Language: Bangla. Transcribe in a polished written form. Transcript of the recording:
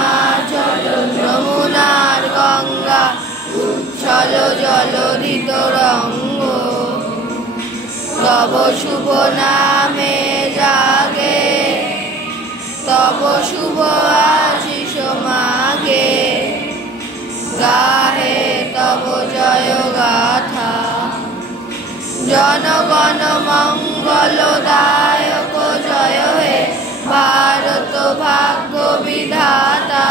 হিমাচল যমুনার গঙ্গা উচ্ছল জলধি তরঙ্গ তব শুভ নামে জাগে তব শুভ আশিস মাগে গাহে তব জয় গাথা জনগণ মঙ্গলদায়ক জয় হে ভারত ভাগ্য বিধাতা।